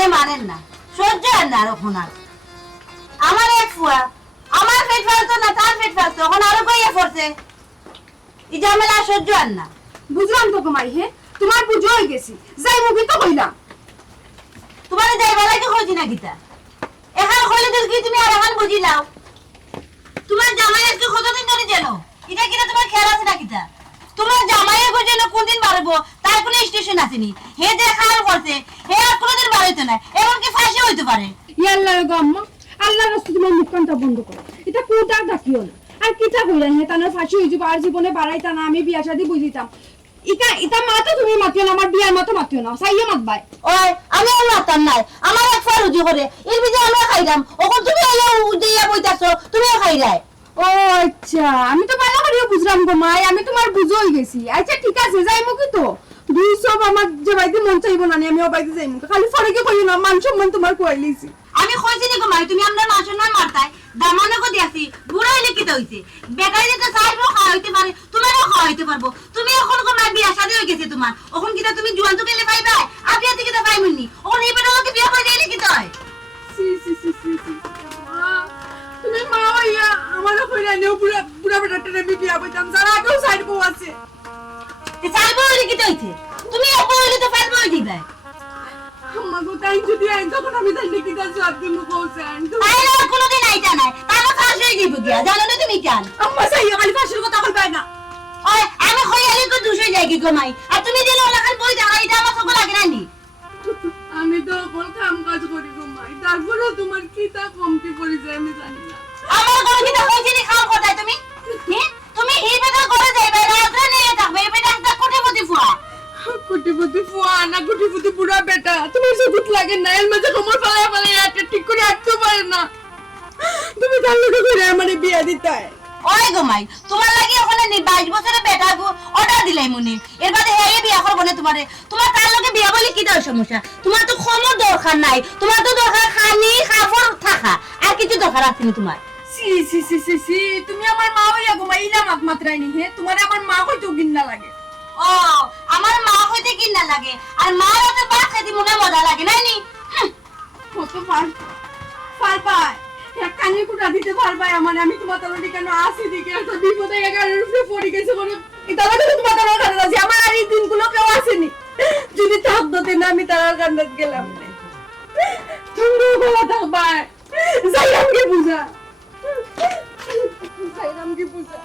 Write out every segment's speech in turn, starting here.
মনে মানেন না, সহ্য হয় না এখন আর। আমার এক ফুয়া, আমার পেট ফালতো না, তার পেট ফালতো, এখন আরো কইয়া পড়ছে। এই ঝামেলা সহ্য হয় না। বুঝলাম তো তোমার হে, তোমার পুজো হয়ে গেছি, যাই মুভি তো কইলাম। তোমার যাই বেলাকে কইছি না গীতা, এখন কইলে তো কি তুমি আর এখন বুঝি নাও। তোমার জামাই আজকে কতদিন ধরে জানো, এটা কিনা তোমার খেয়াল আছে না গীতা? তোমার জামাইয়ের গো যেন কোনদিন বাড়বো তার কোনো স্টেশন আসেনি, হে দেখার করছে, হে আর কোনোদিন বাড়াইতো না, এমনকি ফাঁসি হইতে পারে। ইয়াল্লাহ গো আম্মা, আল্লাহর রাস্তায় তোমার মুখখানটা বন্ধ করো, এটা কোটা ডাকিও না। আর কিটা কইলেন হে তার ফাঁসি হইছে, আর জীবনে বাড়াইতা না, আমি বিয়া শাদি বুঝিতাম। এটা মা তো তুমি মাতিও না, আমার বিয়ার মতো মাতিও না, সাইয়ে মাতবাই। ওই আমি আর মাতাম নাই, আমার এক ফা রুজি করে এর বিজে আমরা খাইলাম, ওখন তুমি দিয়া বইতাছো, তুমিও খাইলাই। ও আচ্ছা, আমি তো ভালো করিও বুঝলাম গো মাই, আমি তোমার বুঝোই গেছি। আচ্ছা ঠিক আছে, যাইমু কি তো দুই সব আমার যে বাইতে মন চাইবো না, আমি ও বাইতে যাইমু, খালি ফরকে কইও না, মান সম্মান তোমার কইলিছি। আমি কইছি নি গো মাই, তুমি আমরা মাসন না মারতাই দামানে কো দিয়াছি, বুড়া হইলে কি হইছে, বেটাই যেতে চাইবো খাওয়া হইতে পারে, তোমারও খাওয়া হইতে পারবো। তুমি এখন গো মাই বিয়া শাদী হই গেছে তোমার, এখন কিটা তুমি জুয়ান তো কেলে পাইবা, আপিয়া থেকে তো পাইমুনি, এখন এই বেটা লোকে বিয়া করে দিলে কি হয়? সি সি সি সি সি, তুমি মা হইয়া আমারও কইরা নেও, বুড়া বুড়া বেটাটা আমি বিয়া বইতাম, যারা আগেও সাইড বউ আছে। তে চাইবো হইলে কি হইছে, তুমি অপর হইলে তো পাইবো দিবা। আম্মা গো তাই যদি আইন তখন আমি তাই নাকি তার জবাব দিব কইছে আইন তো। আই না কোনোদিন আইতা নাই, তারও ফাঁসি হই দিব গিয়া, জানো না তুমি কেন? আম্মা সাইয়া খালি ফাঁসির কথা কইবা না। ওই আমি কইয়ালি তো দুশো যাই কি গো মাই, আর তুমি দিলে ওলাখান বই দেখা, এটা আমার চোখ লাগে না নি? আমি তো কোন কাম কাজ করি গো মাই, তারপরে তোমার কি তা কমতি পড়ে যায় আমি জানি না। আমার ঘরে কি তো হইছে নি খাও কোথায় তুমি? তুমি এই বেটা করে যাইবে, রাত্রে নিয়ে থাকবে, এই বেটা একটা কোটিপতি ফুয়া। কোটিপতি ফুয়া না কোটিপতি বুড়া বেটা, তোমার সবুত লাগে না, এর মাঝে কোমর ফালায় ফালায় একটা ঠিক করে হাঁটতে পারে না। তুমি তার লোকে করে আমারে বিয়া দিতাই। ওই গো মাই, তোমার লাগি ওখানে 22 বছরের বেটা গো অর্ডার দিলাই মনে, এর বাদে হে বিয়া করব না তোমারে। তোমার তার লগে বিয়া বলি কি দাও সমস্যা? তোমার তো ক্ষমর দরকার নাই, তোমার তো দরকার খানি খাফর থাকা, আর কিছু দরকার আছে না তোমার? সি সি সি সি সি, তুমি আমার মা হইয়া গো মাই, ইলা মাত মাত্রাই নি হে, তোমার আমার মা হইতেও গিন্না লাগে। ও আমার মা হইতে কি না লাগে, আর মা হইতে ভাত খাইতে মনে মজা লাগে না নি? কত পার পার পায় এক কানে কুটা দিতে পারবাই আমার, আমি তোমার তালটি কেন আসি দিকে একটা বিপদে এগারের উপরে পড়ে গেছে বলে এটা লাগে তোমার তালর কাছে আছে, আমার আর এই দিনগুলো কেউ আসেনি। যদি থাকতে না আমি তার কান্নাত গেলাম না, তুমি বলা থাকবাই, যাইরাম কি বুঝা, যাইরাম কি বুঝা,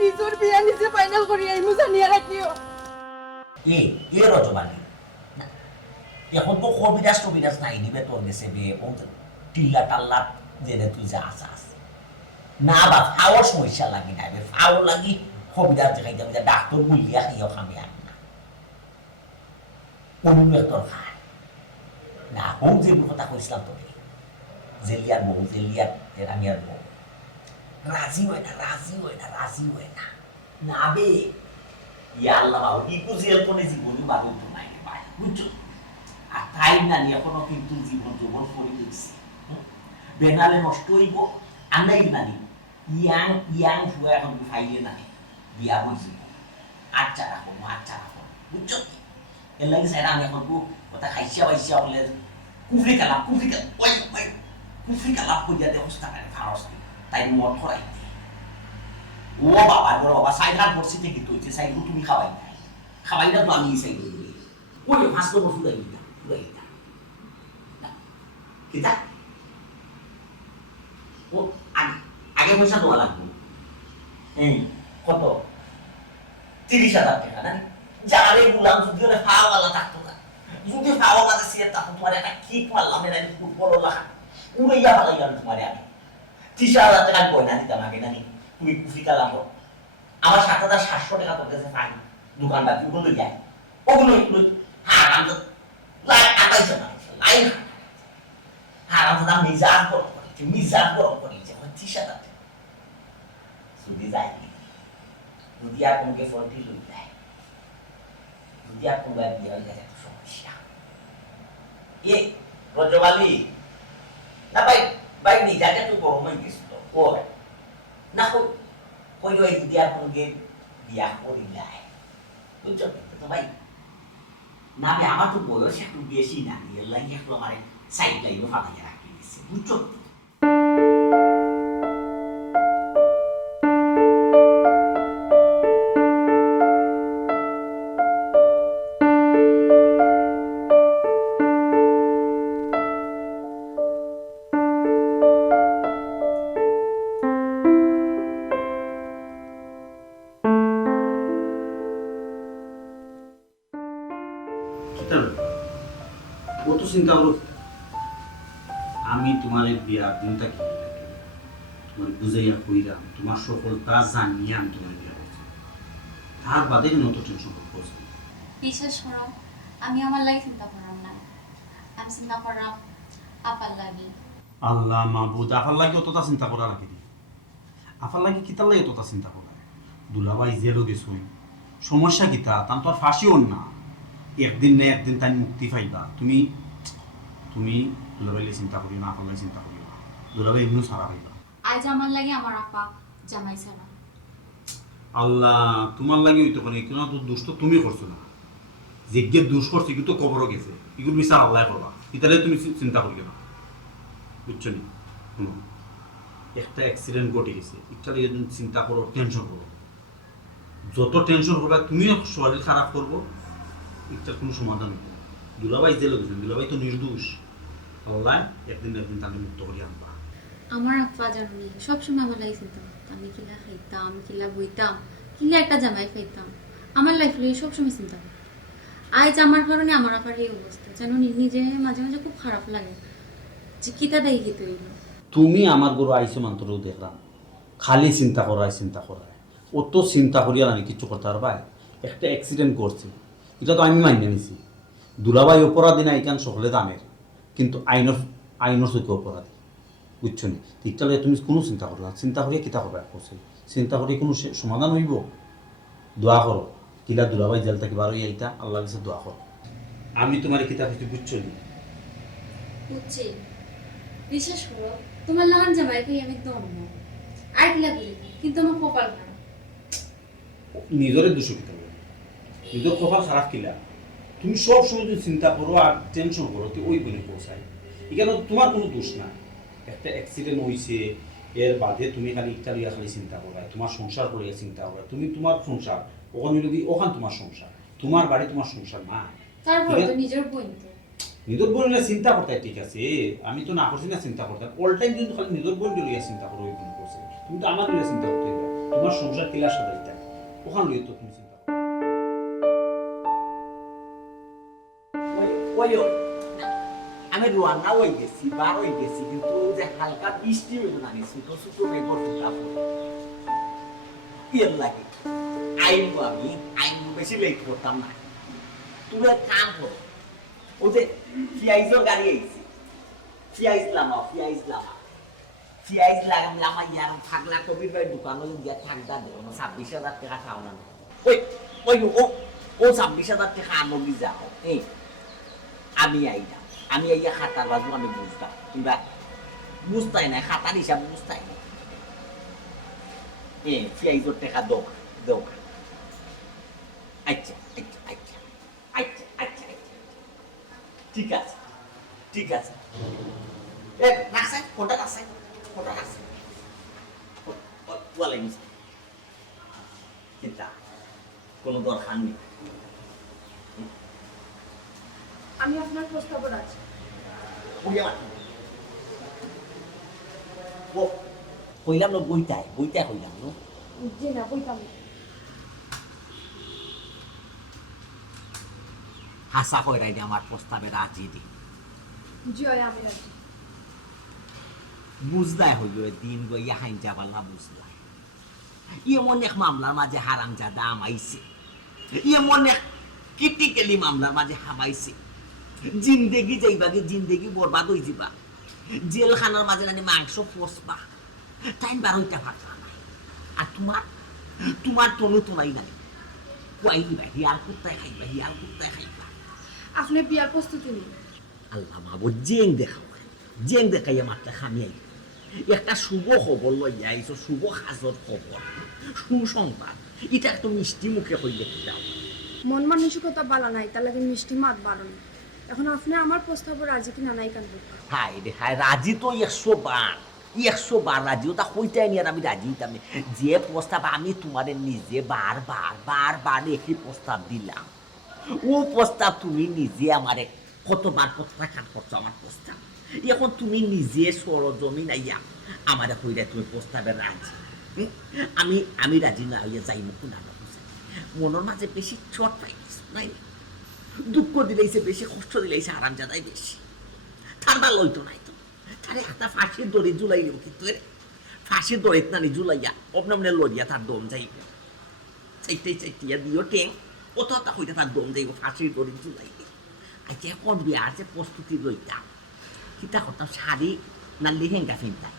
নিজের বিয়া নিজে ফাইনাল করি এই মুজা নিয়ে রাখিও। এ রজবানি এখন তো কবিরাজ নাই নিবে তোর গেছে বে ও টিল্লা টাল্লা জেনে তুই যা আসাস না বা ফাওয়ার সমস্যা লাগি না বে ফাওয়ার লাগি কবিরাজ দেখাইতে আমি ডাক্তার বলিয়া খাইও খামি আর না অন্য তোর খায় না হোম যে কথা কইছিলাম তোকে জেলিয়ার বউ জেলিয়ার রামিয়ার বউ রাজি হয় না না বে ইয়া আল্লাহ বাবু ইকু জেল কোনে জীবনই বাবু তো নাই ভাই বুঝছো আর তাই না নিয়ে এখনো কিন্তু জীবন করে দিচ্ছে বেনালে নষ্ট হইব আনাই নানি ইয়াং হুয়া এখন ফাইলে নাই বিয়া হয়েছিল আচ্ছা রাখো বুঝছো এর লাগে সাইড আমি এখন কথা খাইছিয়া বাইছিয়া হলে কুফরি কালাপ কইয়া দে অবস্থা করে ফারস তাই মদ করাই ও বাবা বড় বাবা সাইডার পরিস্থিতি কি তুই সাইডু তুমি খাওয়াই না তো আমি সাইডু ওই ফাস্ট তো ফুলাই দিতা কিতা ও আগে পয়সা দেওয়া লাগবে কত 30,000 টাকা না যারে গুলাম যদি ওরা ফাওয়ালা থাকতো না যদি ফাওয়ালা সে তখন তোমার একটা কি পারলাম এর আগে ফুটবল লাগা উড়াইয়া ফালাইয়া তোমার আমি 30,000 টাকা গয়না দিতাম আগে নানি তুমি কুফি কালাম আমার 7,700 টাকা তোর কাছে পাই দোকান বাকি ওগুলো যায় ওগুলো হারাম তো হারাম দাম মিজান করেছে 30,000 টাকা যদি যাই যদি আর কোনকে ফলটি লই যায় যদি আর কোন বিয়ে হয়ে যায় তো সমস্যা রজবালি না ভাই নিজাকে তুই গরম হয়ে গেছিল তো কই না কই যদি আর কোনকে বিয়া করি যায় বুঝছো তো ভাই না বে আমার তো বয়স একটু বেশি না এর লাগে একটু আমার সাইড লাইনও ফাটাইয়া রাখি দিচ্ছে বুঝছো কত চিন্তা করো আমি তোমার বিয়ার দিনটা কি তোমার বুঝাইয়া কইরাম তোমার সফলতা জানিয়ে আমি তোমার বিয়া করছি তার বাদে নত টেনশন করছি বিশ্বাস করো আমি আমার লাগে চিন্তা করাম না আমি চিন্তা করাম আপার লাগে আল্লাহ মাহবুদ আফার লাগে অতটা চিন্তা করা রাখি দি আফার লাগে কিতার লাগে অতটা চিন্তা করা দুলাভাই জেলও গেছুই সমস্যা কিতা তার তো আর ফাঁসিও না একদিন না একদিন তাই মুক্তি পাইবা তুমি তুমি দুলাভাইলে চিন্তা করিও না আফার লাগে চিন্তা করিও না দুলাভাই এমনিও সারা পাইবা আজ আমার লাগে আমার আপা জামাই ছাড়া আল্লাহ তোমার লাগে হইতো মানে কেন তো দোষ তো তুমি করছো না যে দোষ করছে এগুলো তো কবরও গেছে এগুলো বিচার আল্লাহ করবা ইতালে তুমি চিন্তা করিও না বুঝছো নি শুনো একটা অ্যাক্সিডেন্ট ঘটে গেছে ইতালে যদি চিন্তা করো টেনশন করো যত টেনশন করবা তুমিও শরীর খারাপ করবো এটার কোনো সমাধান নেই দুলাভাই জেলে গেছেন দুলাভাই তো নির্দোষ আল্লাহ একদিন না একদিন তাকে মুক্ত করিয়ে আনবা আমার আপা জানি সবসময় আমার লাগে চিন্তা করতাম আমি কিলা খাইতাম কিলা বইতাম কিলা একটা জামাই খাইতাম আমার লাইফ লিয়ে সবসময় চিন্তা করতাম আজ আমার কারণে আমার আপার এই অবস্থা যেন নিজে মাঝে মাঝে খুব খারাপ লাগে যে কিতা দেয় কি তৈরি তুমি আমার গরু আইসো মান্তরেও দেখলাম খালি চিন্তা করায় অত চিন্তা করিয়া না কিছু করতে পারবা একটা অ্যাক্সিডেন্ট করছে এটা তো আমি মানিয়ে নিছি দুলাভাই অপরাধী না এখান সকলে জানের কিন্তু আইনের চোখে অপরাধী বুঝছো নি ঠিকটা তুমি কোনো চিন্তা করো না চিন্তা করিয়া কিতা করবে করছে চিন্তা করি কোনো সমাধান হইব দোয়া করো কিলা দুলাভাই জেল থেকে বার হইয়া আইতা আল্লাহ কাছে দোয়া করো আমি তোমার কিতাব কিছু বুঝছো নি বুঝছি বিশ্বাস করো তোমার লাগান জামাই খাই আমি দম আর কিলা বলি কিন্তু আমার কপাল খারাপ নিজের দোষ কিতা নিজের কপাল খারাপ কিলা তুমি সব সময় যদি চিন্তা করো আর টেনশন করো তো ওই বলে পৌঁছায় এখানে তোমার কোনো দোষ না একটা অ্যাক্সিডেন্ট হয়েছে এর বাদে তুমি খালি একটা লইয়া খালি চিন্তা করবা তোমার সংসার করিয়া চিন্তা করবা তুমি তোমার সংসার ওখানে যদি ওখান তোমার সংসার তোমার বাড়ি তোমার সংসার না তারপরে তো নিজের বোন তো নিজের বোন চিন্তা করতে ঠিক আছে আমি তো না করছি না চিন্তা করতাম অল টাইম কিন্তু খালি নিজের বোন লইয়া চিন্তা করো ওই বোন করছে তুমি তো আমার লইয়া চিন্তা করতে তোমার সংসার কিলার সাথে ওখান লইয়া তো তুমি চিন্তা আমি রোয়ানা হয়ে গেছি বার হয়ে গেছি কিন্তু যে হালকা বৃষ্টি হইল না ছোট ছোট মেঘর এর লাগে আইনবো আমি আইনবো বেশি লেট করতাম না তুমি এক কাম করো ও যে ফিয়াইজের গাড়ি আইছে ফিয়াইজ লাগাম ইয়ার থাকলা কবির ভাই দোকানে গিয়া থাকদা দেবো 26,000 টাকা খাও না ওই ওই ও 26,000 টাকা আনবি যাও এই আমি আইয়া খাতার বাজু আমি বুঝতাম তোমরা বুঝতাই না খাতার হিসাব বুঝতাই না ফিয়াইজোর টাকা দোক আচ্ছা ঠিক আছে রাখছে কোনটা রাখছে ওয়ালাইকুম চিন্তা কোনো দরকার নেই আমি আপনার প্রস্তাব রাখছি কইলাম না বইটাই কইলাম না জি না বইতাম হাসা কইরাই দে আমার প্রস্তাবে রাজি দি জি আমি রাখছি বুঝলাই হইল দিন গইয়া হাইন যাবার না বুঝলাই এমন এক মামলার মাঝে হারাম জাদা আমাইছে এমন এক ক্রিটিক্যালি মামলার মাঝে হামাইছে জিন্দেগি বরবাদ হয়ে যাবা জেলখানার মাঝে নানি মাংস ফসবা টাইম বার হইতে পারবা না আর তোমার তনু তো নাই নাই কইবা হিয়াল কুত্তায় খাইবা আপনি বিয়ার প্রস্তুতি নিন আল্লাহ মাবু জেং দেখাইয়া মাত্রা খামিয়াই একটা শুভ খবর লইয়া আইছো শুভ সাজর খবর সুসংবাদ এটা একটু মিষ্টি মুখে হইলে দাও মন মানসিকতা বালা নাই, তার লাগে মিষ্টি মাত বাড়ো না। এখন আপনি আমার প্রস্তাব রাজি কিনা নাই কান বুকা। হাই রে হাই, রাজি তো 100 বার রাজি, ওটা হইতাই নি আর আমি রাজি হইতাম না। যে প্রস্তাব আমি তোমারে নিজে বারবার একই প্রস্তাব দিলাম, ও প্রস্তাব তুমি নিজে আমারে কতবার প্রত্যাখ্যান করছো আমার প্রস্তাব। এখন তুমি নিজে সরজমিন আইয়া আমারে হইলে তুমি প্রস্তাবে রাজি। আমি রাজি না হইয়া যাই মুখ না মনের মাঝে বেশি চট পাই নাই, দুঃখ দিলেইছে বেশি, কষ্ট দিলেইছে আরাম জাদাই বেশি। তার বা লইতো নাই তো তারে একটা ফাঁসির দড়ি জুলাইল, কিন্তু ফাঁসির দড়িত নানি জুলাইয়া অবনমনে লড়িয়া তার দম যাইবে, চাইটিয়া দিও টেং ও তো হইতে তার দম যাইব ফাঁসির দড়ি জুলাইবে। আচ্ছা এখন বিয়ার যে প্রস্তুতি লইতাম, কিতা করতাম, শাড়ি না লেহেঙ্গা ফিনতাম?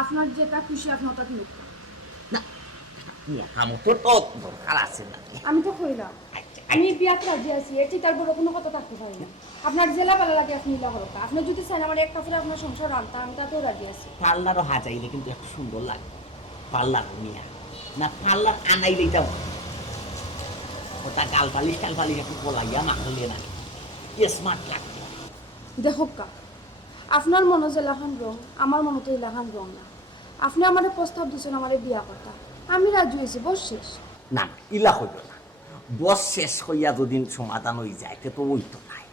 আপনার যেটা খুশি আপনার তা কিনুক। না মোটামুটি তো দরকার আছে না। আমি তো কইলাম আমি বিয়াত রাজি আছি, এর ঠিক তার বড় কোনো কথা থাকতে পারি না। আপনার জেলা ভালো লাগে আপনি ইলা করো, আপনি যদি চান আমার এক কাপড়ে আপনার সংসার আনতে, আমি তাতেও রাজি আছি। পার্লারও হাজাইলে কিন্তু একটু সুন্দর লাগে, পার্লার নিয়ে না পার্লার আনাইলেই যাও ওটা গালপালিশ একটু বলাইয়া মাখলে না স্মার্ট লাগবে। দেখো কা, আপনার মনে যে লাখান রং, আমার মনে তো লাখান রং না। আপনি আমার প্রস্তাব দিচ্ছেন আমার বিয়া কথা, আমি রাজি হয়েছি, বস শেষ। না ইলা হইল না, বস শেষ হইয়া যদি সমাধান হয়ে যায় তো ওই তো নাই।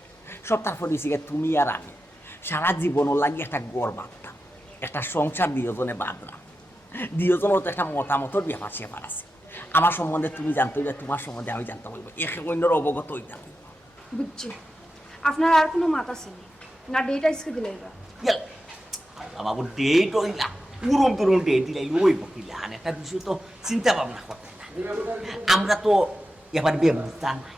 সব তারপর তুমি আর আমি সারা জীবনও লাগি একটা গড় বাঁধতাম, একটা সংসার দুজনে বাঁধলাম, দুজনের তো একটা মতামতের ব্যাপার স্যাপার আছে। আমার সম্বন্ধে তুমি জানতে হইবে, তোমার সম্বন্ধে আমি জানতে হইব, একে অন্যর অবগত হইতে হইব। বুঝছি, আপনার আর কোনো মাত আছে না, ডেট আজকে দিলে বাবু ডেট হইলা পুরো ডেট দিলাই ওই বকিলা একটা বিষয় তো চিন্তা ভাবনা করতে না। আমরা তো এবার বিয়ে বুঝতাম নাই,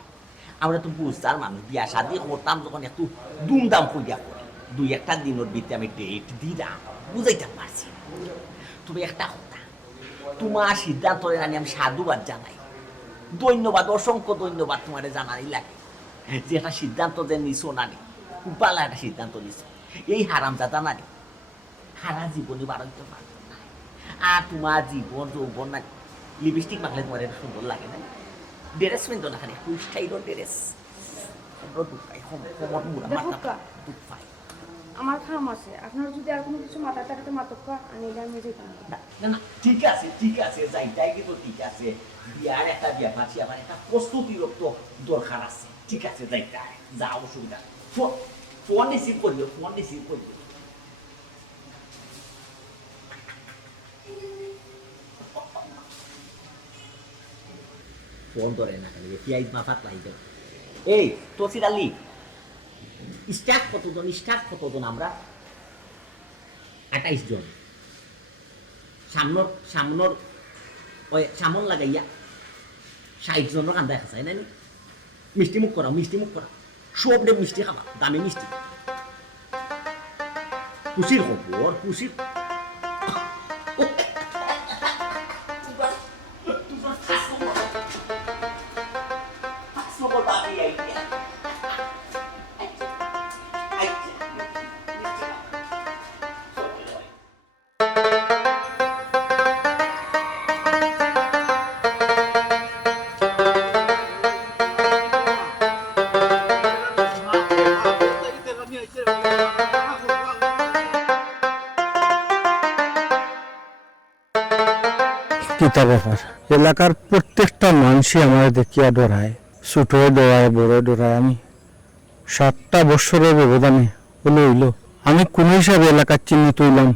আমরা তো বুঝতাম মানুষ, বিয়া শাদি করতাম যখন একটু দুমদাম করিয়া করি, 2-1 দিনের ভিতরে আমি ডেট দিলাম, বুঝাইতে পারছি। তুমি একটা কথা, তোমার সিদ্ধান্ত জানি আমি সাধুবাদ জানাই, ধন্যবাদ, অসংখ্য ধন্যবাদ তোমার জানাই লাগে যে একটা সিদ্ধান্ত যে নিছো নানি, খুব ভালো একটা সিদ্ধান্ত নিছো। এই হারামজাদা নানি সারা জীবনই বাড়াইতে পারতো না। আর তোমার জীবন যৌবন না লিপস্টিক মাখলে তোমার এটা সুন্দর লাগে না, ড্রেস পেন্টো না খালি একটু স্টাইলর ড্রেস দুঃখ পাই। আমার খাম আছে, আপনার যদি আর কোনো কিছু মাথা টাকাতে মাতক্কা আমি আমি যেতাম না না ঠিক আছে যাইটাই কিন্তু ঠিক আছে, বিয়ার একটা ব্যাপার আছে, আমার একটা প্রস্তুতির তো দরকার আছে। ঠিক আছে যাইটাই যা অসুবিধা, ফোন রিসিভ করিও, ফোন ধরে না খালি পিয়াজ মাথাত লাই যাও। এই তসির আলী, স্টাফ কতজন? আমরা 28 জন। সামনের ওই সামন লাগাইয়া 60 জনের কান্দা দেখা যায় না। মিষ্টি মুখ করা সব ডে মিষ্টি খাবা, দামি মিষ্টি, খুশির খবর, খুশির কিতা ব্যাপার, এলাকার প্রত্যেকটা মানুষই আমার দেখিয়া ডরায়, ছোটরে ডরায়, বড় ডরায়। আমি 7টা বছরের ব্যবধানে হইল আমি কোন হিসাবে এলাকার চিহ্নিত হইলাম?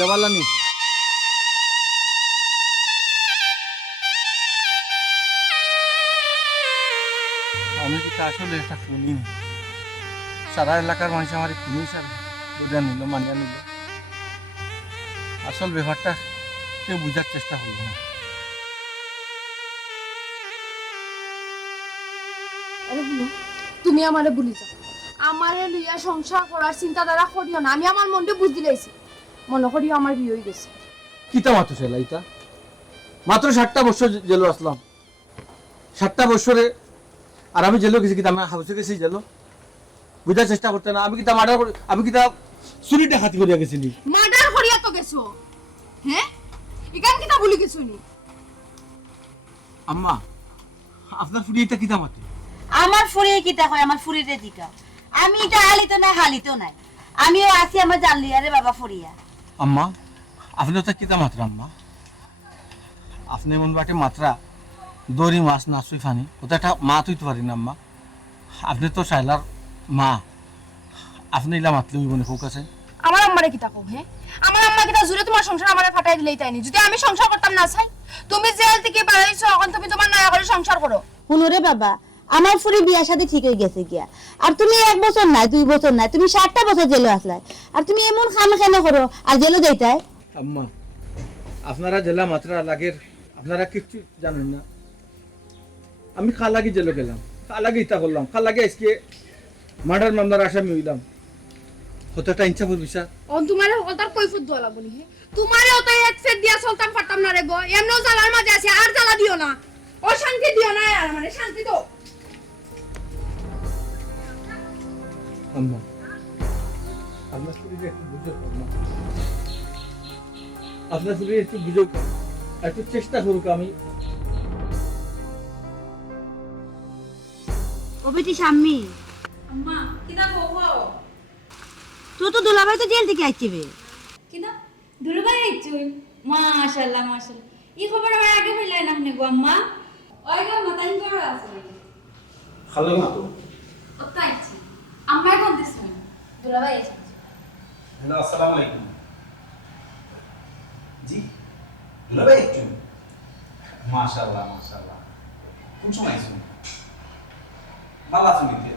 জবালানি আমি কিন্তু আসলে একটা খুনি, সারা এলাকার মানুষ আমার খুনি হিসাবে নিল, মানিয়া নিল। আসল ব্যাপারটা কেউ বুঝার চেষ্টা করলো না। তুমি আমারে ভুলি যাও, আমারে লইয়া সংসার করার চিন্তাধারা করিও না, আমি আমার মনটা বুঝতে লাইছি, মনে করিও আমার বিয়ে হয়ে গেছে। কিতা মাত্র ছেলে ইটা মাত্র 7টা বছর জেলে আসলাম, 7টা বছরে আর আমি জেলে গেছি, কিতা আমি হাউসে গেছি জেল বুঝার চেষ্টা করতে না, আমি কিতা মার্ডার করে, আমি কিতা চুরি ডাকাতি করিয়া গেছিলি। মার্ডার করিয়া তো গেছো, হ্যাঁ এখান কিতা বলি গেছো নি? আম্মা আপনার ফুড়ি এটা কিতা মাতে? আমার ফুরিয়ে কিতা হয়, আমার ফুরিরে দিকা। আমি এটা হালিত না হালিত নাই, আমিও আছি আমার জানলিয়ারে বাবা ফুরিয়া। আম্মা আপনি তো কিতা মাত্রা আম্মা, আপনি এমন বাটে মাত্রা দড়ি মাছ না সুই ফানি ওটা একটা মা তুইতে পারি না আম্মা, আপনি তো সাইলার মা, আপনি এলা মাতলে হইব না হোক আছে। আমার আম্মারে কিতা কও, হ্যাঁ আমার আম্মা কিতা জুড়ে তোমার সংসার আমারে ফাটাই দিলেই তাইনি, যদি আমি সংসার করতাম না চাই, তুমি জেল থেকে বাড়াইছো, এখন তুমি তোমার নয়া করে সংসার করো। শুনুরে বাবা, আমার ফুরি বিয়ার সাথে ঠিক হয়ে গেছে গিয়া, আর তুমি 1 বছর নাই 2 বছর নাই, তুমি 7টা বছর জেলে আসলাই, আর তুমি এমন খাম কেন করো আর জেলে যাইতাই? আম্মা আপনারা জেলা মাত্রা লাগের আপনারা কিচ্ছু জানেন না, আমি খালাগি জেলে গেলাম, খালাগি ইতা করলাম, খালাগি আজকে মার্ডার মামলার আসামি হইলাম, কতটা ইনসাফের বিচার। অন তোমারে ওটার কৈফত দোয়া লাগবো নি, তোমারে ওটা এক সেট দিয়া চলতাম পারতাম না রে গো, এমনও জ্বালার মাঝে আছে, আর জ্বালা দিও না, ও শান্তি দিও না, আর মানে শান্তি তো। আম্মা আপনার শরীরে একটু বুঝো আম্মা, আপনার শরীরে একটু বুঝো, একটু চেষ্টা করুক। আমি ও বেটি শাম্মি, আম্মা কিতা কও? তুই তো দুলাভাই তো জেল থেকে আইছিবে। কিতা দুলবাই আইছুই? মাশাআল্লাহ মাশাআল্লাহ, এই খবর আমার আগে হইলাই না নে গো আম্মা। ওই গো মাতাইন করো আছে খালাগি মা তো ওটা আইছি, আম্মা কোন দিছেন? দুলবাই আইছে। হ্যালো আসসালামু আলাইকুম। জি দুলাভাই একটু মাশাআল্লাহ মাশাআল্লাহ, কোন সময় আইছো? ভালো আছো নিতে?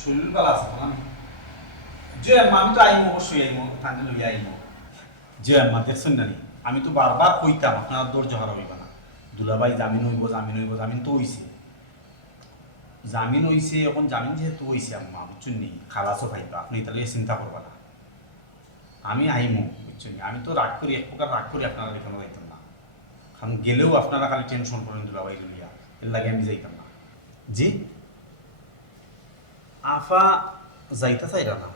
শরীর ভালো আছে না? যে আমি তো আইমো, অবশ্যই আইমো, ঠান্ডা লইয়া আইমো। যে মা দেখছেন না, আমি তো বারবার কইতাম আপনার ধৈর্য হারা হইবা না, দুলাভাই জামিন হইব জামিন হইব, জামিন তো হইছে, জামিন হইছে, এখন জামিন যেহেতু হইছে আম্মা বুঝছেন নি, খালাসও পাইবা, আপনি তাহলে চিন্তা করবা না, আমি আইমো বুঝছেন। আমি তো রাগ করি, এক প্রকার রাগ করি আপনারা এখানে যাইতাম না, কারণ গেলেও আপনারা খালি টেনশন করেন দুলাভাই লইয়া, এর লাগে আমি যাইতাম না। জি আফা যাইতা চাইরা না,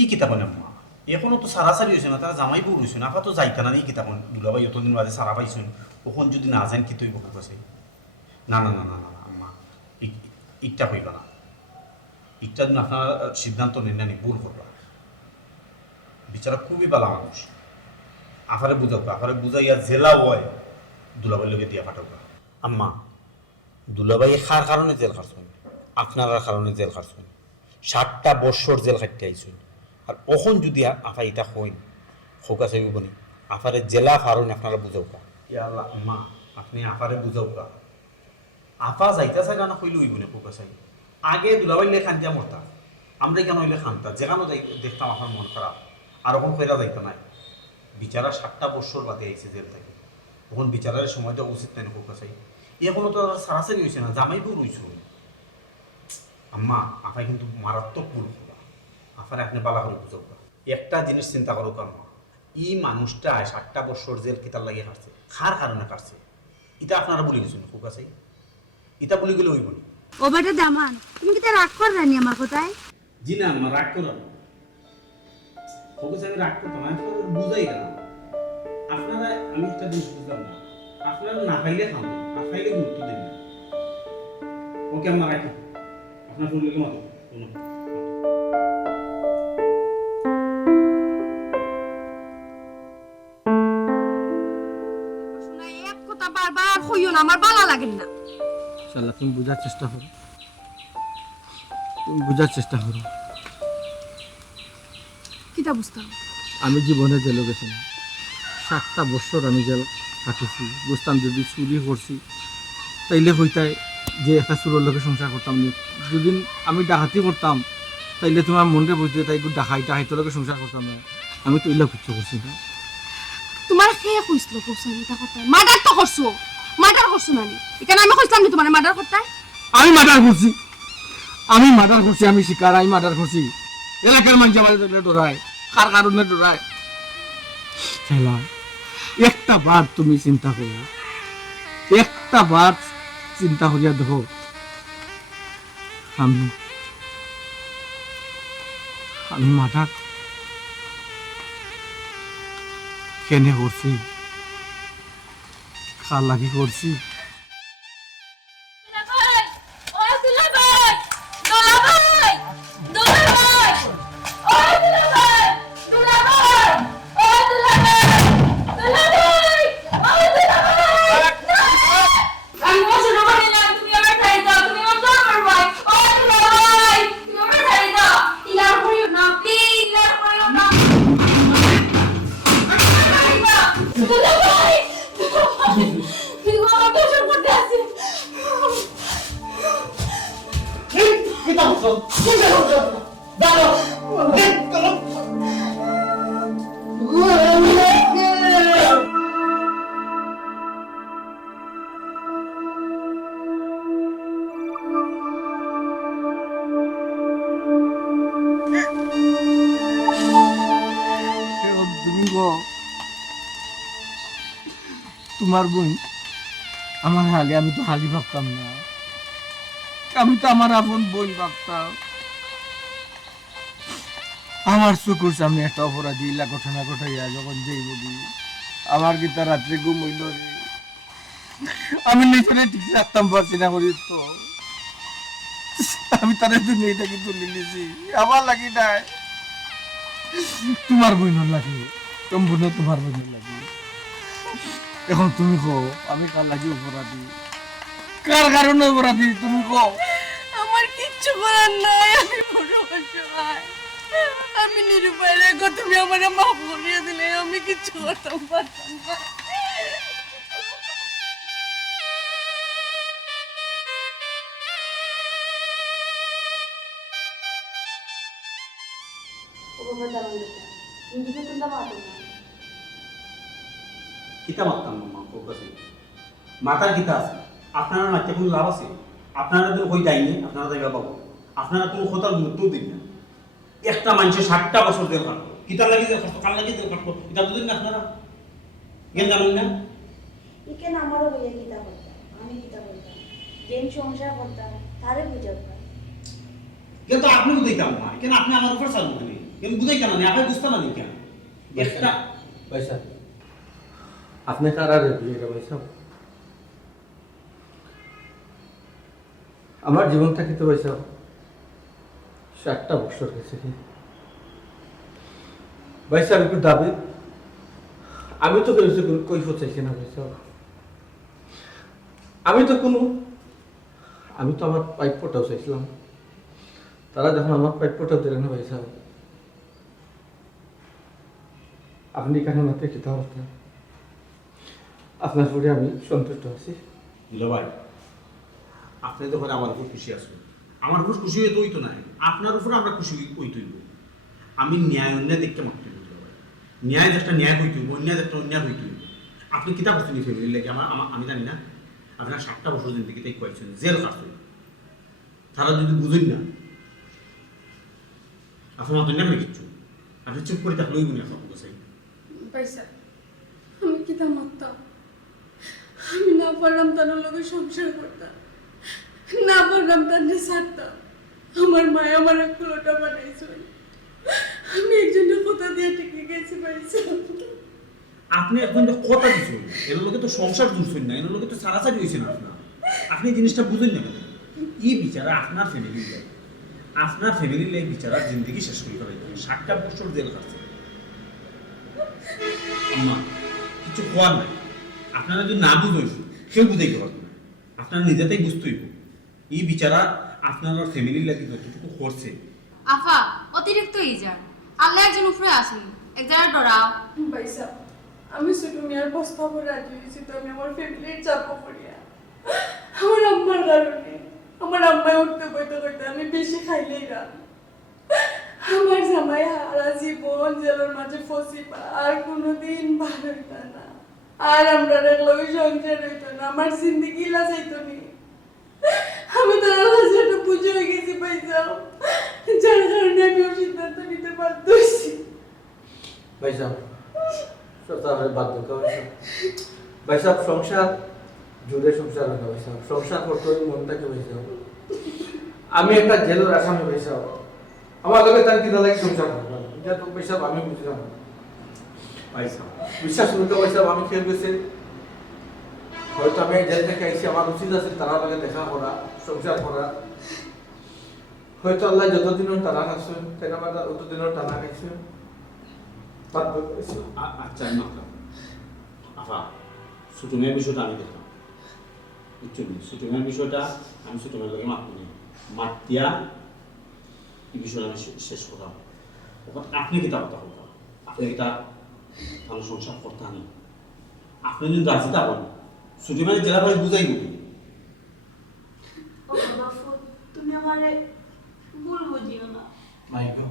ই কিতাব আম্মা এখনো তো সারাসারি হয়েছে না, তারা জামাই বউ রয়েছে না, আফা তো যাইতা না, ই কিতাব দুলাভাই এতদিন বাদে সারা পাইছেন, ওখন যদি না যান কি তুই বহু কাছে। না না না না না না আম্মা, ইটটা হইবা না, ইটটা দিন আপনার সিদ্ধান্ত নেন না, ভুল করবা। বিচারা খুবই ভালো মানুষ, আফারে বুঝাবা, আফারে বুঝাইয়া জেলা হয় দুলাভাই লোকে দিয়া ফাটাবা। আম্মা দুলাভাই খার কারণে জেল খাটছেন, আপনার কারণে জেল খাটছেন, 7টা বছর জেল খাটতে আইছেন, আর ওখন যদি আফা এটা হইন হোকা চাইব নি, আফারে জেলা ফারণ আপনারা বুঝাওকা। ইয়া আল্লাহ আম্মা আপনি আফারে বুঝাওকা, আফা যাইতা চাই না হইলে হইব না হোকা চাই। আগে দুলাভাই লে খান দিয়া মরতা, আমরা কেন হইলে খানতা, যেখানে দেখতাম আপনার মন খারাপ, আর ওখান ফেরা যাইতো না। বিচারা 7টা বছর বাদে আইছে জেল থেকে, ওখান বিচারের সময়টা উচিত নাই হোকা চাই। এখনো তো সারাসারি হয়েছে না, জামাই বউ রয়েছে। আম্মা আফাই কিন্তু মারাত্মক ভুল করবা, আফারে আপনি বালা করে বুঝাবা। একটা জিনিস চিন্তা করো আম্মা, এই মানুষটা 7টা বছর জেল কিতার লাগিয়ে কাটছে, খার কারণে কাটছে, এটা আপনারা বলে গেছেন খুব কাছে, এটা বলে গেলে হইব না। ও বেটা দামান, তুমি কি তা রাগ কররানি আমার কথায়? জি না আম্মা রাগ করো না, হোক আমি রাগ করতাম, আমি তো বুঝাই গেলাম আপনারা। আমি একটা জিনিস বুঝলাম না, আপনারা না খাইলে খাবেন, না খাইলে গুরুত্ব দেবেন। ওকে আম্মা রাখি, আপনার শরীরকে মতো শোনা এক কথা বারবার কইও না, আমার ভালো লাগে না। শালা তুমি বুঝার চেষ্টা করো, তুমি বুঝার চেষ্টা করো। কিতা বুঝতাম আমি জীবনে জেলে গেছি না, 7টা বছর আমি জেল কাটিছি, বুঝতাম যদি চুরি করছি তাইলে হইতাই যে একটা চুরের লোকে সংসার করতাম না, যদি আমি ডাকাতি করতাম তাইলে তোমার মনটা বুঝতে তাই ডাকাইতে লোকে সংসার করতাম না, আমি তো এগুলো কিচ্ছু করছি না। তোমার খেয়ে কইছিল কোসাই এটা কথা, মার্ডার তো করছো, মার্ডার করছো না নি, এখানে আমি কইছিলাম নি তোমার মার্ডার করতে। আমি মার্ডার করছি, আমি মার্ডার করছি, আমি শিকার, আমি মার্ডার করছি। এলাকার মানুষ আমার দেখলে ডরায়, কার কারণে ডরায়? খেলা একটা বার তুমি চিন্তা করো, একটা বার চিন্তা করিয়া দেখো, আমি মার্ডার কেনে করছি, কার লাগি করছি? তোমার বোন আমার হালি, আমি তো হালি ভাবতাম না, আমি তো আমার আপন বোন ভাবতাম। আমার চোখের সামনে একটা অপরাধী ইলা ঘটনা ঘটাইয়া যখন যেই বলি আমার কি তার রাত্রে ঘুম হইল রে, আমি নিজেরে ঠিক রাখতাম পারছি না করি, তো আমি তার দুনিয়াটা কিন্তু নিয়েছি আমার লাগি নাই, তোমার বোনের লাগি, সম্পূর্ণ তোমার বোনের লাগি। এখন তুমি কো আমি কার লাগি অপরাধী, কার কারণে অপরাধী তুমি কো? আমার কিচ্ছু করার নাই, আমি বড় অসহায়, আমি নিরুপায় রেখো, তুমি আমার মাফ করিয়ে দিলে আমি কিচ্ছু করতাম পারতাম না। কিতা মারতাম মামা ওর কাছে? মাতার কিতা আছে? আপনারা নাচতে কোনো লাভ আছে? আপনারা তো ওই যায়নি, আপনারা যাইবা পাবো, আপনারা কোনো কথার গুরুত্ব দিন না। একটা মানুষের 60টা বছর জেল কাটলো, কিতার লাগি জেল কাটলো, কার লাগি জেল কাটলো, এটা বুঝেন না আপনারা? জ্ঞান জানেন না? ইকেন আমারও হইয়া কিতা করতাম, আমি কিতা করতাম, যেন সংসার করতাম তারে বুঝাতাম। কিন্তু আপনি বুঝাইতাম না, কেন আপনি আমার উপর চালু কেন? কেন বুঝাইতাম না, আপনি বুঝতাম না কেন? একটা পয়সা আপনি কারা রে বিয়ে পয়সা? আমার জীবনটা কিন্তু পয়সা 60টা বছর গেছে কি পয়সা একটু দাবি, আমি তো কৈফত চাইছি না পয়সা, আমি তো আমার প্রাপ্যটাও চাইছিলাম, তারা যখন আমার প্রাপ্যটাও দিলেন না পয়সা, আপনি কেন মাত্র খেতে পারতেন? আপনার উপরে আমি সন্তুষ্ট আছি। ভাই আপনি তো আমার উপর খুশি আসুন, আমার উপর খুশি হয়ে তো নাই, আপনার উপর আমরা খুশি হই তৈব। আমি ন্যায় অন্যায় দেখতে মারতে বলতে হবে, ন্যায় একটা ন্যায় হইতে হইব, অন্যায় একটা অন্যায় হইতে হইব। আপনি কিতাব করছেন ফ্যামিলির লাগে আমি জানি না, আপনার 60টা বছর জিন্দিগি তাই কয়েছেন জেল কাটছেন, তারা যদি বুঝেন না আপনার মাত্র না করে কিচ্ছু, আপনি চুপ করে থাকলেই গুণে আপনার কাছে। পয়সা আমি কিতা মারতাম, আমি না পারলাম তার লগে সংসার করতাম, না পারলাম তার ছাড়তাম, আমার মায় আমার কুলোটা বানাইছিল, আমি একজনের কথা দিয়ে টিকে গেছি পয়সা। আপনি এখন তো কথা দিচ্ছেন, এর লোকে তো সংসার জুড়ছেন না, এর লোকে তো সারাসারি হয়েছেন আপনার, আপনি জিনিসটা বুঝেন না কেন? এই বিচারা আপনার ফ্যামিলির লাগে, আপনার ফ্যামিলির লাগে বিচারা জিন্দগি শেষ করে ফেলে, 60টা বছর জেল কাটছে। আম্মা কিছু খোয়ার নাই, আপনারা যদি না বুঝেন কেউ বুঝাইতে পারবেন না, আপনারা নিজেতেই বুঝতে হইব এই বিচারা আপনার ফ্যামিলির লাগে যতটুকু করছে। আফা অতিরিক্ত ইজার, আল্লাহ একজন উপরে আসুন, এক জায়গায় ডরাও। পয়সা আমি ছোট মেয়ের বস্তা পরে রাজি হয়েছি, তো আমি আমার ফ্যামিলির চাপ করিয়া আমার আম্মার কারণে, আমার আম্মায় উঠতে বইতে করতে আমি বেশি খাইলেই রাত, আমার জামাই হারা জীবন জেলের মাঝে ফসিবা, আর কোনোদিন ভালো হইত না, আর আমরা লগে সংসার হইত না, আমার জিন্দিগি লাগাইতো নি, আমি তো বুঝে হয়ে গেছি ভাইজান, যার কারণে আমি ওর সিদ্ধান্ত নিতে পারতেছি। ভাই সাহেব সরকারের বাধ্য ভাই সাহেব, ভাই সাহেব সংসার জুড়ে সংসার হয় না ভাই সাহেব, সংসার করতে হলে মন থাকে ভাই সাহেব। আমি একটা জেলের আসামি ভাই সাহেব, আমার লগে তার কি লাগে সংসার করলাম, এটা তো ভাই সাহেব আমি বুঝলাম না। ভাই সাহেব বিশ্বাস করতে ভাই সাহেব, আমি খেয়ে গেছি, হয়তো আমি জেল থেকে আইসি, আমার উচিত আছে তারা লগে দেখা করা, সংসার করা। হয়তো আল্লাহ যতদিনও টানা রাখছেন তাই আমার ততদিনও টানা রাখছেন। বাধ্য করেছি। আচ্ছা আমি মাত্র আফা সুটুমের বিষয়টা আমি দেখলাম, বুঝছো সুটুমের বিষয়টা আমি সুটুমের লোকে মাতনি মাতিয়া এই বিষয়টা আমি শেষ করলাম। তখন আপনি কি তা কথা বলতাম, আপনি এটা তাহলে সংসার করতে আনি, আপনি যদি রাজি থাকেন সুটুমের জেলা করে বুঝাই বলি। ও বাবা, তুমি আমারে ভুল বুঝিও না। নাই গো,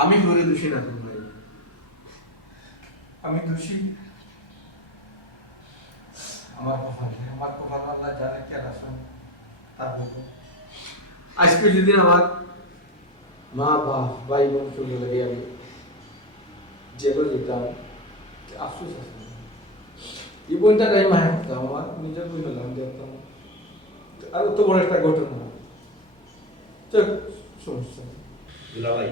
আমি ঘরে দোষী না তুমি ভাই, আমি দোষী আমার কপাল আল্লাহ জানে কে আসেন তার বলবো। আজকে যদি আমার মা বা ভাই বোন চলে গেলে আমি জেলও যেতাম, আফসোস আছে এই বোনটা টাইম মায়া করতাম, আমার নিজের বই হলাম দেখতাম, আর তো বড় একটা ঘটনা সমস্যা। দুলা ভাই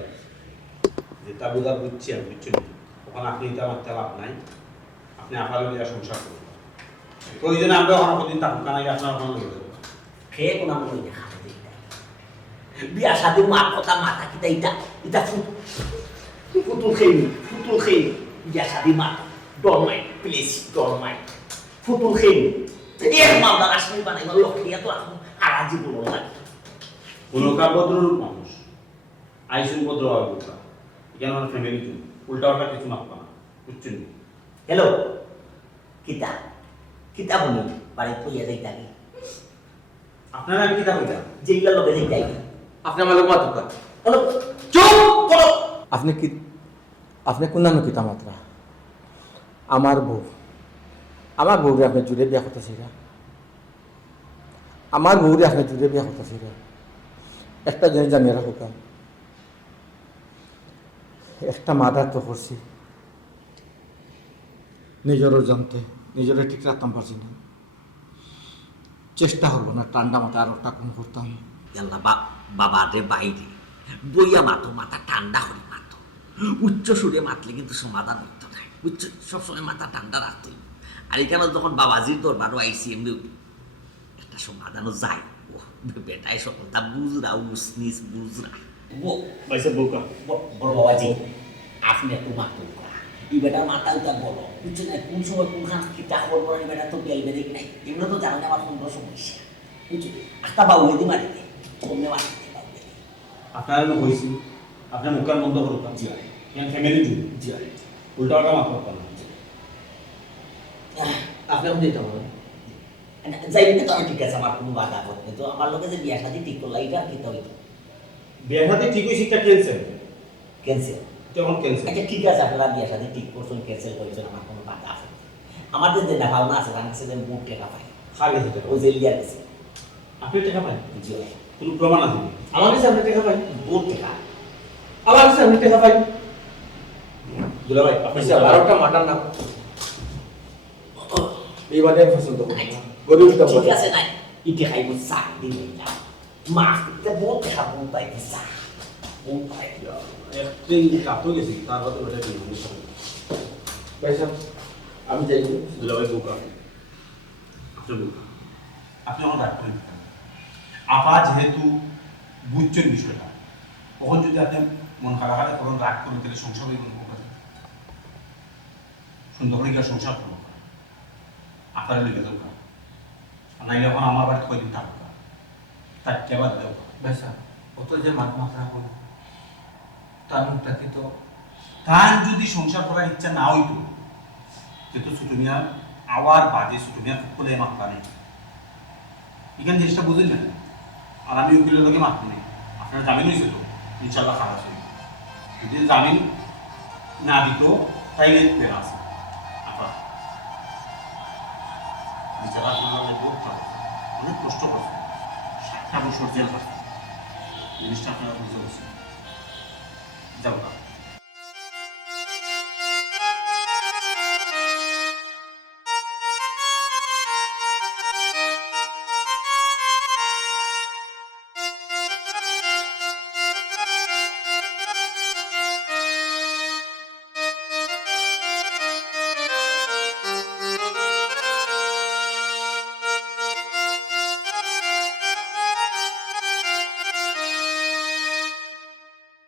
যেটা বোঝা বুঝছি আমি, বুঝছি ওখানে আপনি এটা আমার লাভ নাই, আপনি আপার লিয়া সংসার করুন, প্রয়োজনে আমরা ওখানে কদিন থাকুন কানাই আপনার ওখানে লেগে দেবো। খেয়ে কোনো আমি ওই দেখা বিয়া শাদি মার কথা মাথা কিতা ইটা ইটা ফুতুল খেয়ে বিয়া শাদি মা ডরমাই প্লিজ ডরমাই ফুতুল খেয়ে এক মামলা আসলে বানাইবার লক্ষ্যে তো এখন সারা জীবন লাগে পুনকা ভদ্ররূপ মানুষ আইসুন ভদ্র হয় বোকা, এখানে আমার ফ্যামিলি চুন উল্টা উল্টা কিছু মাপবা না, বুঝছেন? হ্যালো কিতা কিতা বলি বাড়ি পইয়া যাই থাকি আপনারা আমি কিতা কইতাম যেইগুলো লগে যাই যাই আপনি আমার লোক মাত্র বলো চুপ করো আপনি কি আপনি কোন নামে কিতা মাত্রা আমার বউরে আপনি জুড়ে বিয়া করতেছিলেন, আমার বউরে আপনি জুড়ে বিয়া করতেছিলেন। একটা জিনিস জানিয়ে রাখো, একটা মাদার তো করছি নিজেরও জানতে, নিজেরও ঠিক রাখতাম পারছি না, চেষ্টা করবো না ঠান্ডা মাথা আরো টাকুন করতাম। আল্লাহ বাবা রে বাইরে বইয়া মাতো মাথা ঠান্ডা করে মাতো উচ্চ সুরে মাতলে কিন্তু সমাধান হইতো না, উচ্চ সবসময় মাথা ঠান্ডা রাখতো। আর এখানে যখন বাবাজির দরবারও আইসি এমনি একটা সমাধানও যায়, ও বেটায় সকলটা বুঝরা উসনিস বুঝরা ও বাইসা বোকা বড় বাবাজি আপনি একটু মাতো এই বেটা মাথা উঠা বলো বুঝছো না কোন সময় কোনখান কিতা খবর পড়া এই বেটা তো বেল বেড়ে নাই, এগুলো তো জানো না আমার সুন্দর সমস্যা বুঝছো। একটা বাউলি মারি দে কমে মারি দে বাউলি আপনারা লোক হয়েছি, আপনার মুখের বন্ধ করতাম জি এখানে ফ্যামিলি চুন জি উল্টা উল্টা মাপ করতাম না। আপনি আমাকে দিতে হবে যাইবে তো আমি ঠিক আছে, আমার কোনো বাধা করবে তো আমার লোকে যে বিয়া শাদি ঠিক করলা এটা আর কি হইতো বিয়ের সাথে ঠিক হয়েছে একটা ক্যান্সেল, ক্যান্সেল। তখন ক্যান্সেল আচ্ছা ঠিক আছে আপনারা বিয়া শাদি ঠিক করছেন ক্যান্সেল করেছেন, আমার কোনো বাধা আছে না। আমাদের যে ভাবনা আছে আমি সেদিন বুট টেকা পাই খালি হতে ওই যে লিয়ার গেছে আপনি টাকা পাই জি কোনো প্রমাণ আছে? আমার কাছে আপনি টাকা পাই, বুট টেকা আমার কাছে আপনি টাকা পাই, দুলা ভাই আপনি বারোটা মাটার নাম এই বাদে আমি পছন্দ করি না। গরিব তো ঠিক আছে নাই ইটি খাইব চা দিন না মা বুট টেকা বুট পাই চা বুট পাই একদিন কাপড় গেছি তার বাদে ওটা কি ভাই সাহেব আমি যাই। দুলা ভাই বোকা আপনি বোকা, আপনি আমার রাগ করেন আপা যেহেতু বুঝছেন বিষয়টা, তখন যদি আপনি মন খারাপ খারাপ করেন রাগ করেন তাহলে সংসার হয়ে গেল সুন্দর করে গিয়ে সংসার করবো আপনারা লেগে যাও নাইলে এখন আমার বাড়িতে কয়দিন থাকবো তার কেবার দেও। ভাই সাহেব অত যে মাত্রা করবো তার মুখটা কি তো তার যদি সংসার করার ইচ্ছা না হইতো যেহেতু ছুটুমিয়া আবার বাজে ছুটুমিয়া খুব মাত্রা নেই, এখানে জিনিসটা বুঝলেন না। আর আমি উকিলের লোকে মাত্রা নেই, আপনার জামিন হয়েছে তো ইনশাল্লাহ খারাপ হয়ে যদি জামিন না দিত তাইলে প্লেন আছে আপনার বিচারা অনেক কষ্ট করছে 8টা বছর জেল খাটতাম জিনিসটা আপনারা বুঝতে পারছেন যাও না